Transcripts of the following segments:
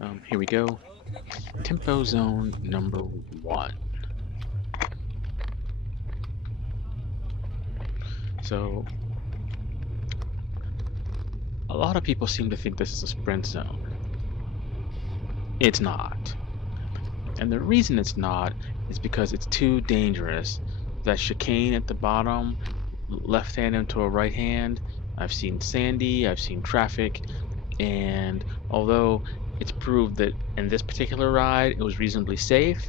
Here we go. Tempo zone number one. So, a lot of people seem to think this is a sprint zone. It's not. And the reason it's not is because it's too dangerous. That chicane at the bottom, left hand into a right hand. I've seen Sandy, I've seen traffic, and although it's proved that in this particular ride it was reasonably safe,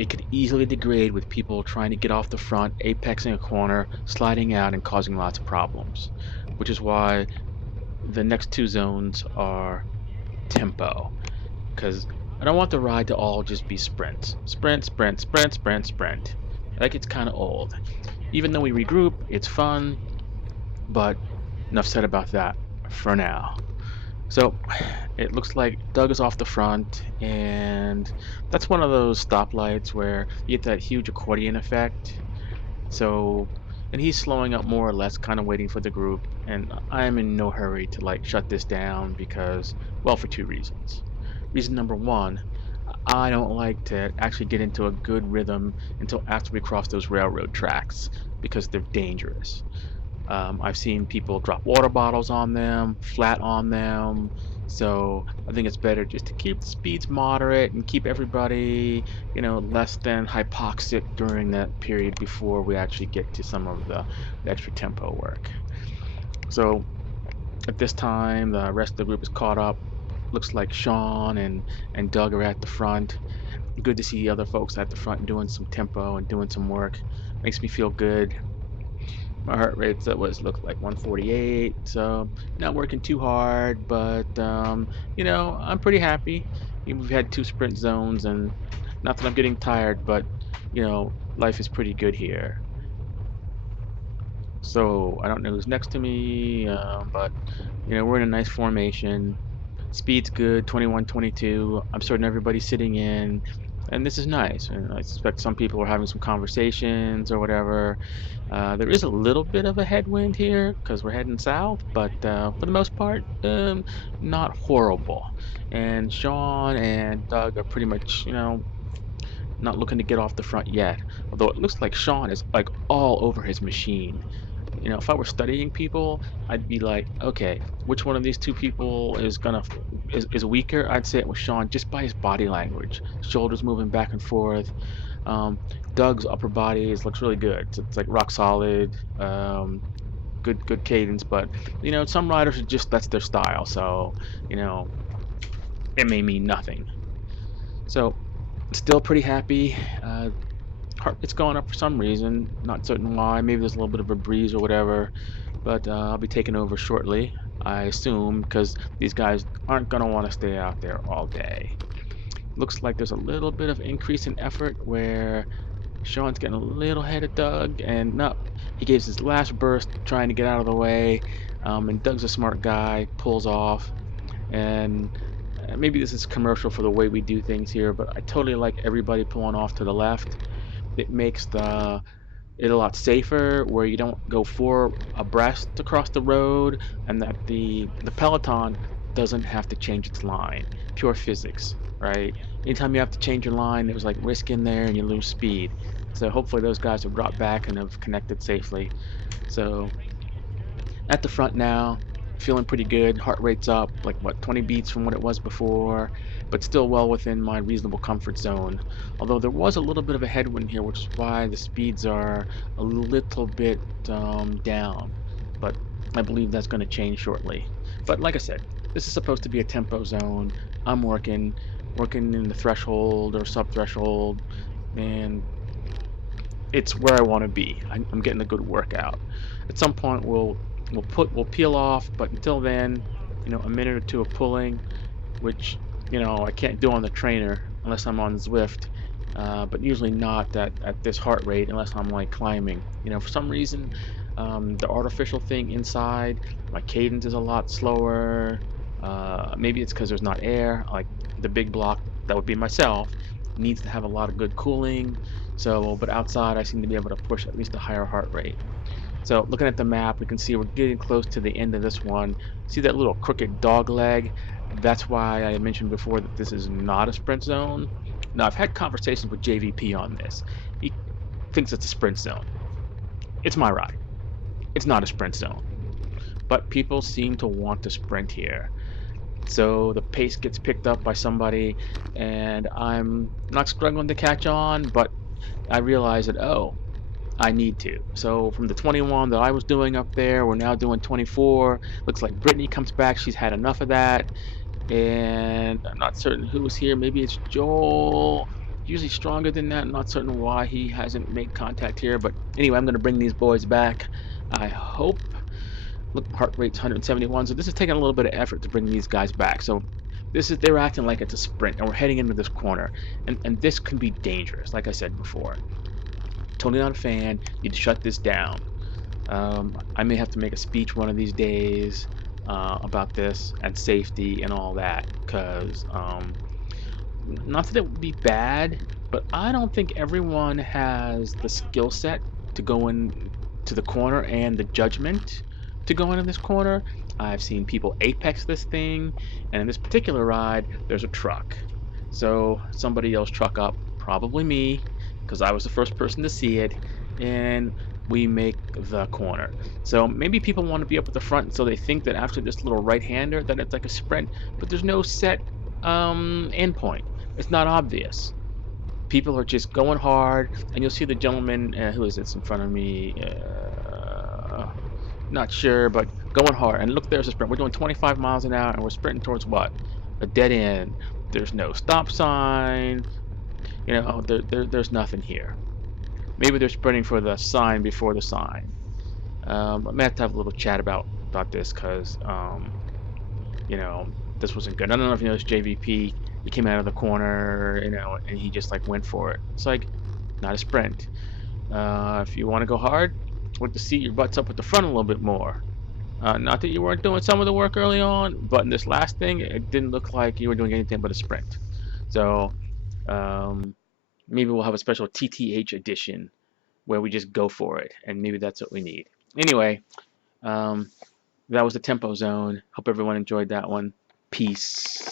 it could easily degrade with people trying to get off the front, apexing a corner, sliding out, and causing lots of problems. Which is why the next two zones are tempo, because I don't want the ride to all just be sprints. Sprint, sprint, sprint, sprint, sprint. That gets kind of old. Even though we regroup, it's fun, but enough said about that for now. So it looks like Doug is off the front, and that's one of those stoplights where you get that huge accordion effect. So, and he's slowing up more or less, kind of waiting for the group, and I'm in no hurry to like shut this down because, well, for two reasons. Reason number one, I don't like to actually get into a good rhythm until after we cross those railroad tracks because they're dangerous. I've seen people drop water bottles on them, flat on them. So I think it's better just to keep the speeds moderate and keep everybody, less than hypoxic during that period before we actually get to some of the extra tempo work. So at this time, the rest of the group is caught up. Looks like Sean and Doug are at the front. Good to see other folks at the front doing some tempo and doing some work. Makes me feel good. My heart rate's at what looks like 148, so not working too hard, but I'm pretty happy. We've had two sprint zones, and not that I'm getting tired, but life is pretty good here. So I don't know who's next to me, but we're in a nice formation. Speed's good, 21, 22. I'm certain everybody's sitting in, and this is nice. And I suspect some people are having some conversations or whatever. There is a little bit of a headwind here because we're heading south, but for the most part, not horrible. And Sean and Doug are pretty much, not looking to get off the front yet. Although it looks like Sean is like all over his machine. If I were studying people, I'd be like, okay, which one of these two people is weaker? I'd say it was Sean just by his body language, shoulders moving back and forth. Doug's upper body looks really good. It's like rock solid, good cadence. But some riders are just that's their style. So it may mean nothing. So still pretty happy. Heart rate's going up for some reason. Not certain why. Maybe there's a little bit of a breeze or whatever. But I'll be taking over shortly, I assume, because these guys aren't going to want to stay out there all day. Looks like there's a little bit of increase in effort where Sean's getting a little ahead of Doug, and no, he gives his last burst trying to get out of the way, and Doug's a smart guy, pulls off, and maybe this is commercial for the way we do things here, but I totally like everybody pulling off to the left. It makes it a lot safer where you don't go four abreast across the road, and that the peloton doesn't have to change its line. Pure physics, right? Anytime you have to change your line, there's like risk in there and you lose speed. So hopefully those guys have dropped back and have connected safely. So at the front now, feeling pretty good. Heart rate's up, like what, 20 beats from what it was before, but still well within my reasonable comfort zone. Although there was a little bit of a headwind here, which is why the speeds are a little bit down. But I believe that's going to change shortly. But like I said, this is supposed to be a tempo zone. I'm working in the threshold or sub-threshold, and it's where I want to be. I'm getting a good workout. At some point, we'll peel off, but until then, a minute or two of pulling, which I can't do on the trainer unless I'm on Zwift, but usually not at this heart rate unless I'm like climbing. For some reason, the artificial thing inside, my cadence is a lot slower. Maybe it's because there's not air. Like the big block, that would be myself, needs to have a lot of good cooling. So, but outside, I seem to be able to push at least a higher heart rate. So looking at the map, we can see we're getting close to the end of this one. See that little crooked dog leg? That's why I mentioned before that this is not a sprint zone. Now, I've had conversations with JVP on this. He thinks it's a sprint zone. It's my ride. It's not a sprint zone. But people seem to want to sprint here. So the pace gets picked up by somebody, and I'm not struggling to catch on, but I realize that, oh, I need to. So from the 21 that I was doing up there, we're now doing 24. Looks like Brittany comes back. She's had enough of that. And I'm not certain who's here. Maybe it's Joel. Usually stronger than that. I'm not certain why he hasn't made contact here. But anyway, I'm going to bring these boys back. I hope. Look, heart rate's 171. So this is taking a little bit of effort to bring these guys back. So they're acting like it's a sprint, and we're heading into this corner. And this can be dangerous, like I said before. Totally not a fan. Need to shut this down. I may have to make a speech one of these days about this and safety and all that, because not that it would be bad, but I don't think everyone has the skill set to go in to the corner and the judgment to go into this corner. I've seen people apex this thing, and in this particular ride, there's a truck. So somebody else truck up, probably me, because I was the first person to see it, and we make the corner. So maybe people want to be up at the front, so they think that after this little right-hander that it's like a sprint, but there's no set endpoint. It's not obvious. People are just going hard, and you'll see the gentleman, who is this in front of me? Not sure, but going hard. And look, there's a sprint. We're doing 25 miles an hour, and we're sprinting towards what? A dead end. There's no stop sign. You know, there's nothing here. Maybe they're sprinting for the sign before the sign. I may have to have a little chat about this, because you know, this wasn't good. I don't know if you noticed JVP. He came out of the corner, you know, and he just like went for it. It's like not a sprint. If you want to go hard, look to seat your butts up at the front a little bit more. Not that you weren't doing some of the work early on, but in this last thing, it didn't look like you were doing anything but a sprint. So maybe we'll have a special TTH edition where we just go for it, and maybe that's what we need. Anyway, that was the Tempo Zone. Hope everyone enjoyed that one. Peace.